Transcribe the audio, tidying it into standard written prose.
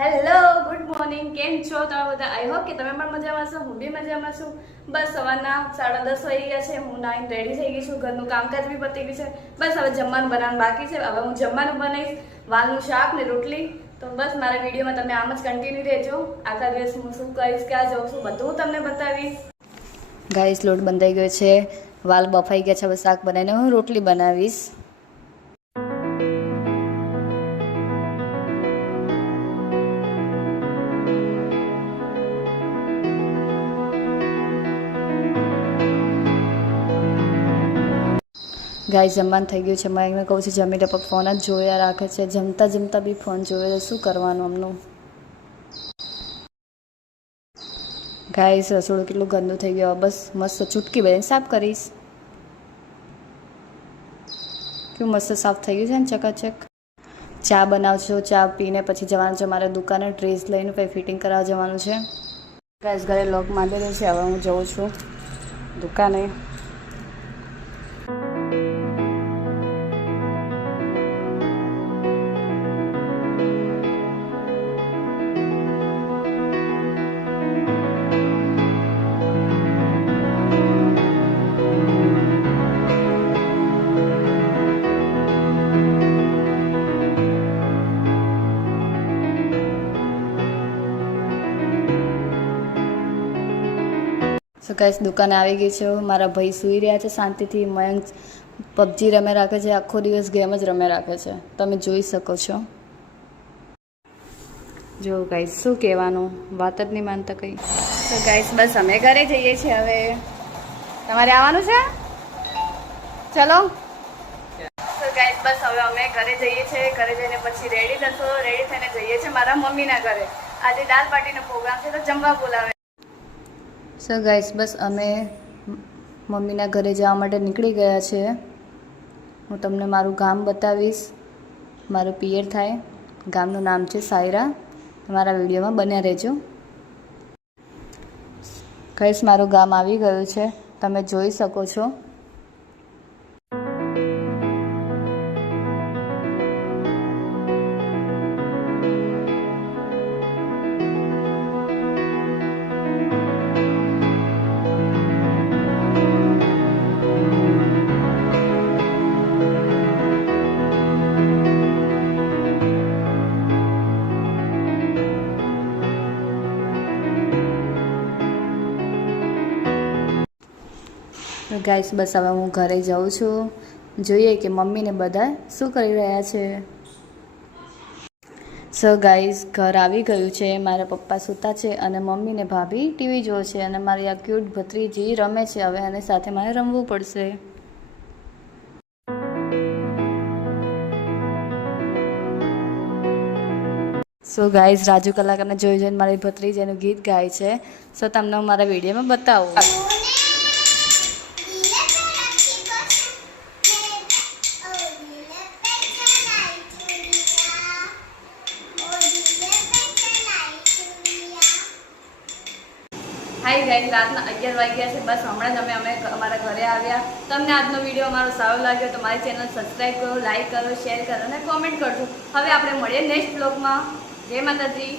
Hello good morning, કેમ છો તમે બધા? આઈ હોપ કે તમે પણ મજામાં છો, હું બી મજામાં છું. બસ સવારના 10:30 વાગી ગયા છે. હું નાઈને રેડી થઈ ગઈ છું, ઘરનું કામકાજ બી પતી ગયું છે. બસ હવે જમવાનું બનાવવાનું બાકી છે. હવે હું જમવાનું બનાવીશ, વાલનું શાક ને રોટલી. તો બસ મારા વિડીયોમાં તમે આમ જ કન્ટિન્યુ રહેજો. આખા દિવસ હું શું કરીશ, ક્યાં જાઉં છું, બધું હું તમને બતાવીશ. ગાઈસ, લોટ બંધાઈ ગયો છે, વાલ બફાઈ ગયા છે. હવે શાક બનાવીને હું રોટલી બનાવીશ. ગાઈસ, જમવાનું થઈ ગયું છે. મેં કહું છું જમી લે, પણ ફોન જ જોયા રાખે છે. જમતા જમતા બી ફોન જોવે તો શું કરવાનું અમનું? ગાઈસ, રસોડું કેટલું ગંદુ થઈ ગયું. બસ મસ્ત ચૂટકી બધાને સાફ કરીશ. કેવું મસ્ત સાફ થઈ ગયું છે ને, ચકાચક. ચા બનાવશો, ચા પીને પછી જવાનું છે મારે દુકાને, ડ્રેસ લઈને પછી ફિટિંગ કરાવવા જવાનું છે. ગાઈસ, ઘરે લોક માંડેલો છે. હવે હું જઉં છું દુકાને. સો ગાઈસ, દુકાને આવી ગઈ છે. મારા ભાઈ સૂઈ રહ્યા છે શાંતિથી. મયંક પબજી રમે રાખે છે, આખો દિવસ ગેમ જ રમે રાખે છે, તમે જોઈ શકો છો. જો ગાઈસ, શું કહેવાનું, વાત જ નહીં માનતા કંઈ. તો ગાઈસ, બસ અમે ઘરે જઈએ છીએ હવે. તમારે આવવાનું છે? ચલો. તો ગાઈસ, બસ હવે અમે ઘરે જઈએ છીએ. ઘરે જઈને પછી રેડી થશો. રેડી થઈને જઈએ છીએ મારા મમ્મીના ઘરે. આજે દાલ પાર્ટીનો પ્રોગ્રામ છે તો જમવા બોલાવે. સો ગાઈસ, બસ અમે મમ્મીના ઘરે જવા માટે નીકળી ગયા છે. હું તમને મારું ગામ બતાવીશ. મારું પિયર થાય. ગામનું નામ છે સાયરા. તમારા વિડીયોમાં બન્યા રહેજો. ગાઈસ, મારું ગામ આવી ગયું છે, તમે જોઈ શકો છો. ગાઈસ, બસ હવે હું ઘરે જાઉં છું. જોઈએ કે મમ્મીને બધા શું કરી રહ્યા છે. સો ગાઈસ, ઘર આવી ગયું છે. મારા પપ્પા સૂતા છે અને મમ્મી ને ભાભી ટીવી જોવે છે અને મારી આ ક્યુટ ભત્રીજી રમે છે. હવે એની સાથે મારે રમવું પડશે. સો ગાઈસ, રાજુ કલાકારને જોઈ જોઈને મારી ભત્રીજી એનું ગીત ગાય છે. સો તમને હું મારા વિડીયોમાં બતાવું. હાય ગાઈસ, રાતના 11 વાગ્યા છે. બસ હમણાં જ અમે અમારા ઘરે આવ્યા. તમને આજનો વિડીયો અમારો સારો લાગ્યો તો મારી ચેનલ સબસ્ક્રાઈબ કરો, લાઈક કરો, શેર કરો અને કોમેન્ટ કરજો. હવે આપણે મળીએ નેક્સ્ટ બ્લોગમાં. જય માતાજી.